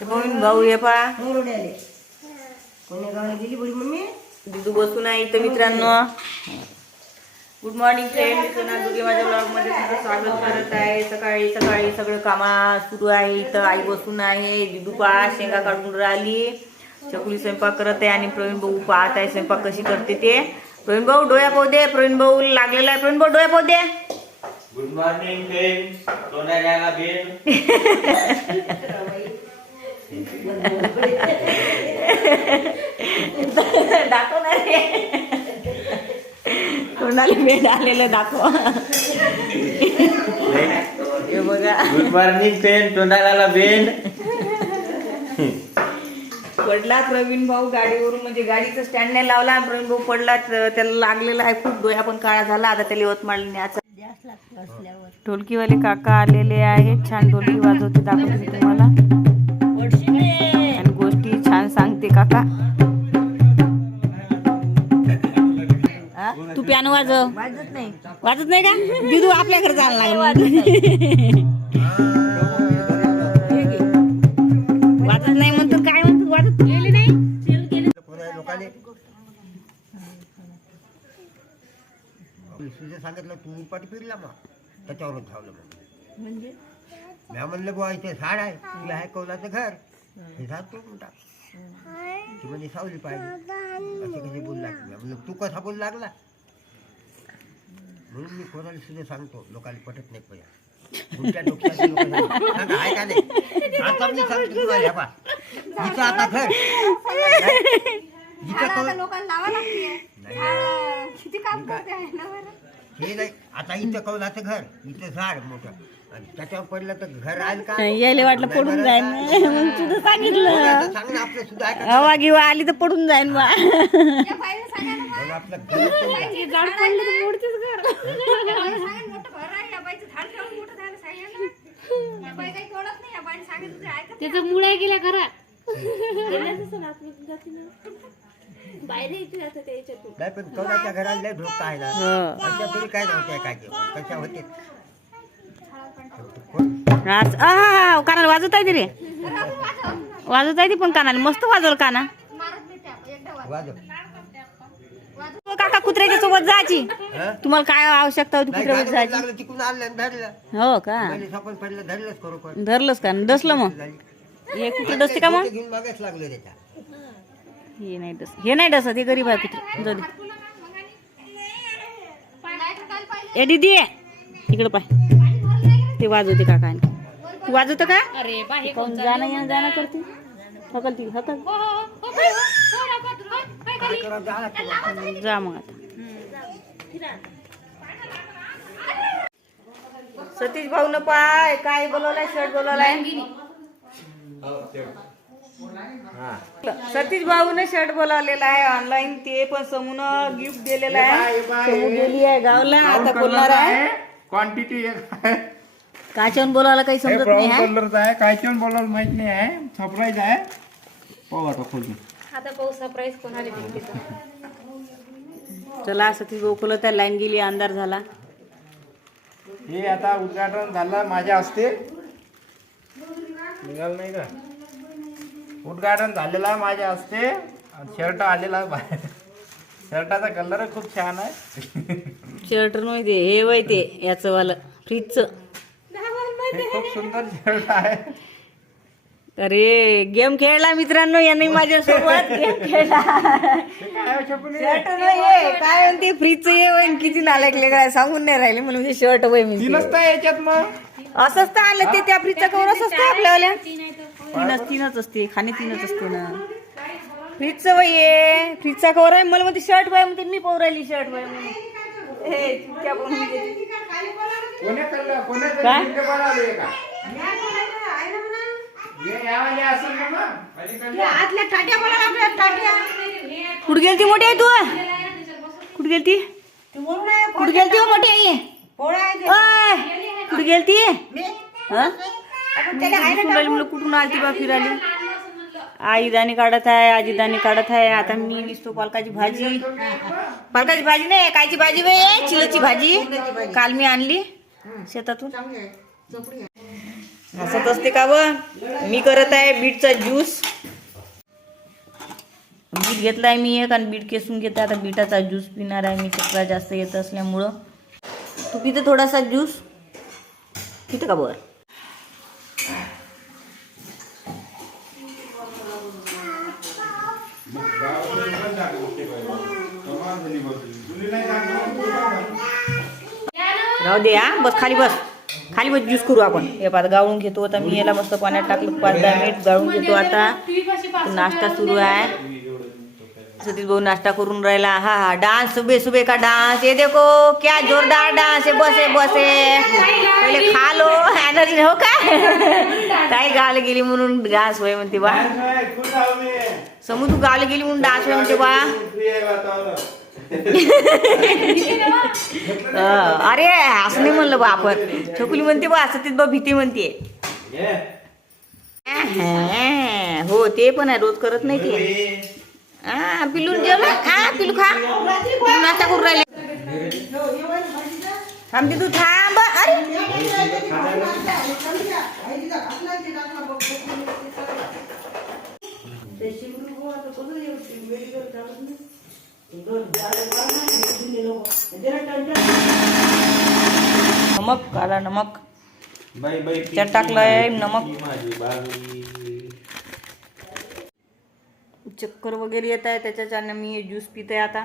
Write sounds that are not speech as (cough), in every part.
Mummy भाऊ ये पा मुरुडे आले कोणी गावाला गेली मम्मी दुधू बसून आहे इथं मित्रांनो गुड मॉर्निंग फ्रेंड मी सोना दुगे माझ्या ब्लॉगमध्ये तुमचं स्वागत करत आहे. सकाळी सकाळी सगळं कामा सुरू आहे. इथं आई बसून आहे. दिदू शेंगा काढून राहिली. चकुली स्वयंपाक करत आहे आणि प्रवीण भाऊ पाहत आहे स्वयंपाक कशी करते ते. प्रवीण भाऊ डोळ्या पाहू दे. प्रवीण भाऊ लागलेला आहे. प्रवीण भाऊ डोळ्या पाहू दे. गुड मॉर्निंग फ्रेंड्स सोना कोणाला भेट आलेलं दाखव. हे बघा. गुड मॉर्निंग फ्रेंड तोंडाला बेन पडला प्रवीण भाऊ गाडीवरून म्हणजे गाडीचं स्टँड नाही लावला. प्रवीण भाऊ पडला तर त्याला लागलेला आहे खूप डोळ्या पण काळा झाला. आता त्याला यवतमाळ न्यायचा. ढोलकीवाले काका आलेले आहेत. छान ढोलकी वाजवते दाखवते तुम्हाला. आणि गोष्टी छान सांगते काका. तू पियानो वाजव. वाजत नाही वाजत नाही का? दिदू आपल्या घरी जायला लागला. वाजत नाही म्हणतो काय म्हणतो वाजत गेली नाही? सांगितलं तू पाठी फिरला मग. त्याच्यावरून धावलं मग. म्हणजे? म्या म्हणलं बुवा इथे झाड आहे. तुला आहे कौलाचं घर. हे झाड तोडून टाक. ती म्हणजे सावली पाहिजे असे कसे बोलू लागले? म्हणलं तू कसा बोलू लागला? म्हणून मी कोणाला सुद्धा सांगतो लोकांना पटत नाही पहिला तुमच्या डोक्याचे लोक सांगतात. सांगा, आहे का नाही? आता मी सांगतो तुम्हाला ह्या पहा. हिचं आता घर. हिचं कौल लोकांना लावा लागते. नाही. किती काम करते आहे ना बरं? हे नाही. आता इथं कौलाचं घर? इथं झाड मोठं. आणि त्याच्यावर पडलं तर घर राहील का? यायला वाटलं नाही पडून जाईन? मग तुझं सांगितलं. आता सांग ना आपलं सुद्धा ऐका हवा गिवा आली तर पडून जाईन बा. मग. आपलं घर तेवढं. झाड पडलं तर मोडतेच घर. (laughs) मोठं घर आहे. या बाईचं झाड केवढं मोठं झालं सांगा ना. या बाई काही कळत नाही. या बाईने सांगितलं ते ऐकत त्याचं मुळा गेल्या घरात. बाहेर त्याच्यातून नाही पण कौलाच्या घराला लय धोका आहे ना. अशा तरी काय नव्हत्या काय कशा होते आज- आ, कानाला वाजवता येते रे. वाजवता येते पण कानाला. मस्त वाजवलं काना. हो, काका कुत्र्याच्या सोबत जायची. हं? तुम्हाला काय आवश्यकता होती कुत्र्यासोबत जायची? लागलं तिकडून आणलं आणि धरलं. हो का? पहिले सापण पडलं धरलंच खरोखर. धरलंच का? डसलं मग. हे कुठं डसते का मग? ते घेऊन मागेच लागलं त्याच्या. हे नाही डस हे नाही डसत हे गरीब आहे कुत्र. जाऊ दे. ए दीदी इकडं पाय. ते वाजवते काका आणि तू वाजवतं का अरे बाहेर कोण जाणं येणं जाणं करते हकल ती हकल हो, हो, हो, हो, हो, हो, जा मग आता सतीश भाऊ न पाय काय बोलवलाय शर्ट बोलवलाय सतीश भाऊ ने शर्ट बोलावलेला आहे ऑनलाईन ते पण समून गिफ्ट दिलेलं आहे समू गेली आहे गावला आता बोलणार आहे क्वांटिटी एक आहे काचवून बोलायला काही समजत नाही आहे कलरचा आहे काय पण बोलायला माहीत नाही आहे सरप्राईज आहे पाहू आता खोलून. आता पाहू सरप्राईज कोणाला. चला सतीश भाऊ खोलत आहे लाईन गेली अंधार झाला. हे आता उद्घाटन झालं माझ्या हस्ते. निघाल नाही का? उद्घाटन झालेलं आहे माझ्या हस्ते. शर्ट आलेला आहे बाहेर. शर्टाचा कलर खूप छान आहे. शर्ट नाही ते हे वय ते याचं वालं फ्रीजचं. हे खूप सुंदर शर्ट आहे. अरे गेम खेळला मित्रांनो यांनी माझ्यासोबत गेम खेळला. हे काय आहे? शर्ट नाही आहे. काय म्हणते फ्रीजचं ये किती नालायक काय सांगून नाही राहिले म्हणून ते शर्ट वय मी. ती नसतं याच्यात मग? असंच तर आलं ते त्या फ्रीजचा कवर असंच ते आपल्यावाल्या? तीनच तीनच असते. खाणे तीनच असते ना. फ्रीजचं वय आहे फ्रीजचा कवर आहे मला म्हणते शर्ट वय म्हणते मी पाहू राहिली शर्ट वय म्हणून. हे बनवून देते. काय? हे यावाले असेल ना मग आतल्या टाट्या टाट्या कुठं गेलती मोठी आहे तू? कुठं गेलती? कुठं गेलती हो मोठी आई? पोळा आहे ते. ओय! कुठे गेलती? हं? दिसून राहिली म्हणलं कुठून आलती बा फिराली आई दाणे काढत आहे आजी दाणे काढत आहे. आता मी दिसतो पालकाची भाजी. पालकाची भाजी नाही कायची भाजी बे? चिलची भाजी. काल मी आणली. शेतातून? हसत असते का व? मी करत आहे बीटचा ज्यूस. बीट घेतलाय मी एक आणि बीट केसून घेते आता बीटाचा ज्यूस पिणार आहे मी. चक्रा जास्त येत असल्यामुळं. तू पिते थोडासा ज्यूस? पिते का बर? राहू दे हा. बस खाली बस. खाली बस ज्यूस करू आपण. हे पाच गाळून घेतो आता. मी याला मस्त पाण्यात टाकलं पाच दहा मिनिट गाळून घेतो आता. नाश्ता सुरू आहे. सतीश भाऊ नाश्ता करून राहिला. हा हा. डान्स सुबे सुबे का डान्स? ये देखो क्या जोरदार डान्स है बसे बसे पहिले खा लो एनर्जी हो काय काय गाल गेली म्हणून डान्स होय म्हणते बा. समू तू गाल गेली म्हणून डान्स होय म्हणते बा. अरे असं नाही म्हणलं बा आपण. छकुली म्हणते बा सतीश बा भीती म्हणते. हो ते पण आहे रोज करत नाही ते. हा पिलून जेवला? आ पिलू खा. पिलू नाश्ता करून राहिले. थांबते तू थांब. अरे. चालत नाही नमक बाई बाई त्यात टाकलंय नमक. चक्कर वगैरे येत आहे त्याच्याच्यानं मी ज्यूस पिते आता.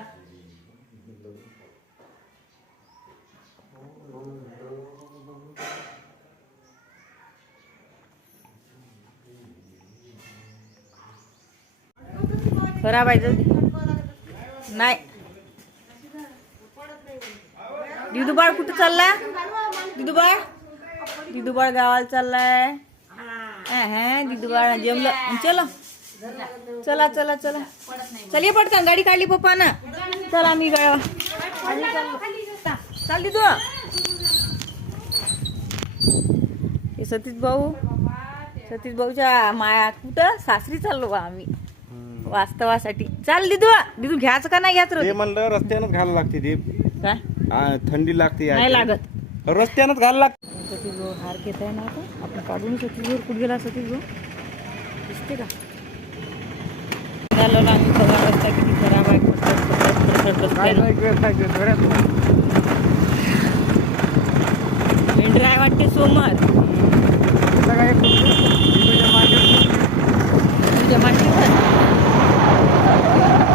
खराब आहे. नाही. दिदूबाळ कुठं चालला दिदूबाळ? दिदूबाळ गावाला चाललाय. अहं, दिदूबाळ जेवलं चलो. चला चला चला. चल ये पडता गाडी काढली पप्पा ना चला मी गाडा चालली दिदू. हे सतीश भाऊ. सतीश भाऊच्या माया कुठं? सासरी चाललो बा आम्ही. वास्तवासाठी. चाल दिदू दिदू घ्यायचं का नाही घ्यायचं ते? म्हणलं रस्त्यानंच घालायला लागते ते. काय? आ, थंडी लागते नाही लागत. रस्त्यानंच घालायला लागते. हार घेत आहे ना आता आपण काढून भाऊ कुठे गेला भाऊ दिसते का? झालं ना आम्ही सगळा रस्ता किती खराब आहे. रस्त्यानं. मेंढरा आहे वाटते सोमवार. तुझ्या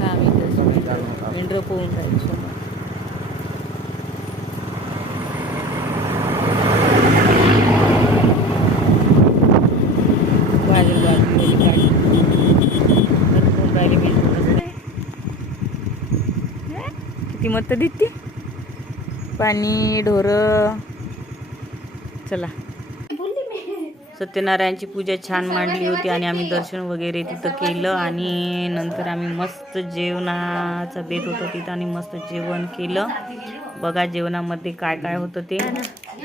मांडीवर मेंढर पोहून राहील सोमवार बाजूला बाजूला गाडी तर पोहून राहिली मेंढरं. हे? किती मत दिसते पाणी ढोर. चला. सत्यनारायणची पूजा छान मांडली होती आणि आम्ही दर्शन वगैरे तिथं केलं आणि नंतर आम्ही मस्त जेवणाचा बेत होतं तिथं आणि मस्त जेवण केलं. बघा जेवणामध्ये काय काय होतं ते.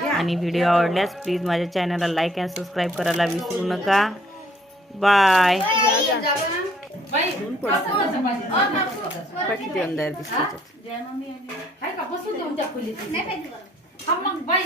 आणि व्हिडिओ आवडल्यास प्लीज माझ्या चॅनलला लाईक अँड सबस्क्राईब करायला विसरू नका. बाय. किती अंधार दिसते त्याच्यात. नाही पाहिजे बरं.